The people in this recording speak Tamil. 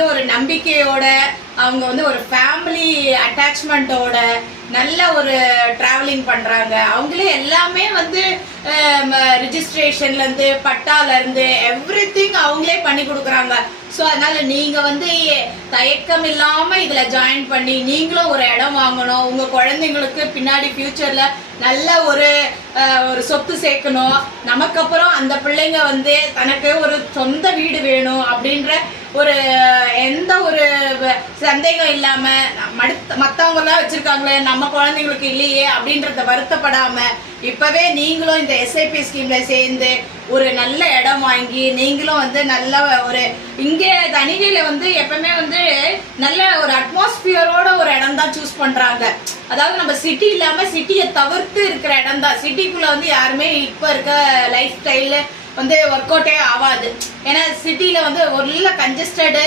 வந்து ஒரு நம்பிக்கையோட, அவங்க வந்து ஒரு ஃபேமிலி அட்டாச்மெண்ட்டோட நல்ல ஒரு டிராவலிங் பண்றாங்க. அவங்களே எல்லாமே வந்து ரிஜிஸ்ட்ரேஷன்ல இருந்து பட்டால இருந்து எவ்ரிதிங் அவங்களே பண்ணி கொடுக்குறாங்க. ஸோ அதனால நீங்க வந்து தயக்கம் இல்லாம இதுல ஜாயின் பண்ணி நீங்களும் ஒரு இடம் வாங்கணும். உங்க குழந்தைங்களுக்கு பின்னாடி ஃபியூச்சர்ல நல்ல ஒரு சொத்து சேர்க்கணும். நமக்கு அப்புறம் அந்த பிள்ளைங்க வந்து தனக்கு ஒரு சொந்த வீடு வேணும் அப்படின்ற ஒரு எந்த ஒரு சந்தேகம் இல்லாம மத்தவங்க எல்லாம் வச்சிருக்காங்களே நம்ம குழந்தைங்களுக்கு இல்லையே அப்படின்றத வருத்தப்படாம இப்பவே நீங்களும் இந்த எஸ்ஐபி ஸ்கீம்ல சேர்ந்து ஒரு நல்ல இடம் வாங்கி நீங்களும் வந்து நல்ல ஒரு இங்கே தணிகையில வந்து எப்பவுமே வந்து நல்ல ஒரு அட்மாஸ்பியரோட ஒரு இடம் தான் சூஸ் பண்றாங்க. அதாவது நம்ம சிட்டி இல்லாம சிட்டியை தவிர்த்து இருக்கிற இடம் தான். சிட்டிக்குள்ள வந்து யாருமே இப்ப இருக்க லைஃப் ஸ்டைல வந்து ஒர்க் அவுட்டே ஆகாது. ஏன்னா சிட்டில வந்து ஒரு கன்ஜஸ்டடு